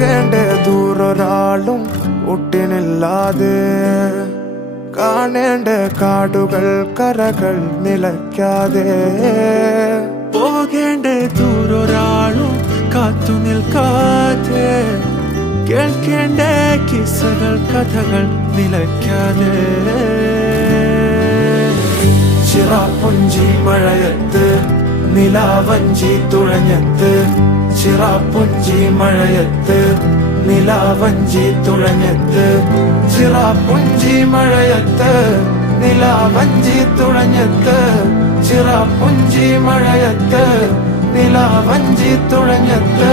പോകേണ്ട ദൂരൊരാളും ഒട്ടിനില്ലാതെ കാണേണ്ട കാടുകൾ കരകൾ നിലയ്ക്കാതെ പോകേണ്ട ദൂരൊരാളും കാത്തു നിൽക്കാതെ കേൾക്കേണ്ട കിസ്സകൾ കഥകൾ നിലയ്ക്കാതെ ചിറാപ്പുഞ്ചി മഴയത്ത് നിലാവഞ്ചി തുഴഞ്ഞത്ത് ചിറാപ്പുഞ്ചി മഴയത്ത് നിലാവഞ്ചി തുഴഞ്ഞത്ത് ചിറാപ്പുഞ്ചി മഴയത്ത് നിലാവഞ്ചി തുഴഞ്ഞത്ത് ചിറാപ്പുഞ്ചി മഴയത്ത് നിലാവഞ്ചി തുഴഞ്ഞത്ത്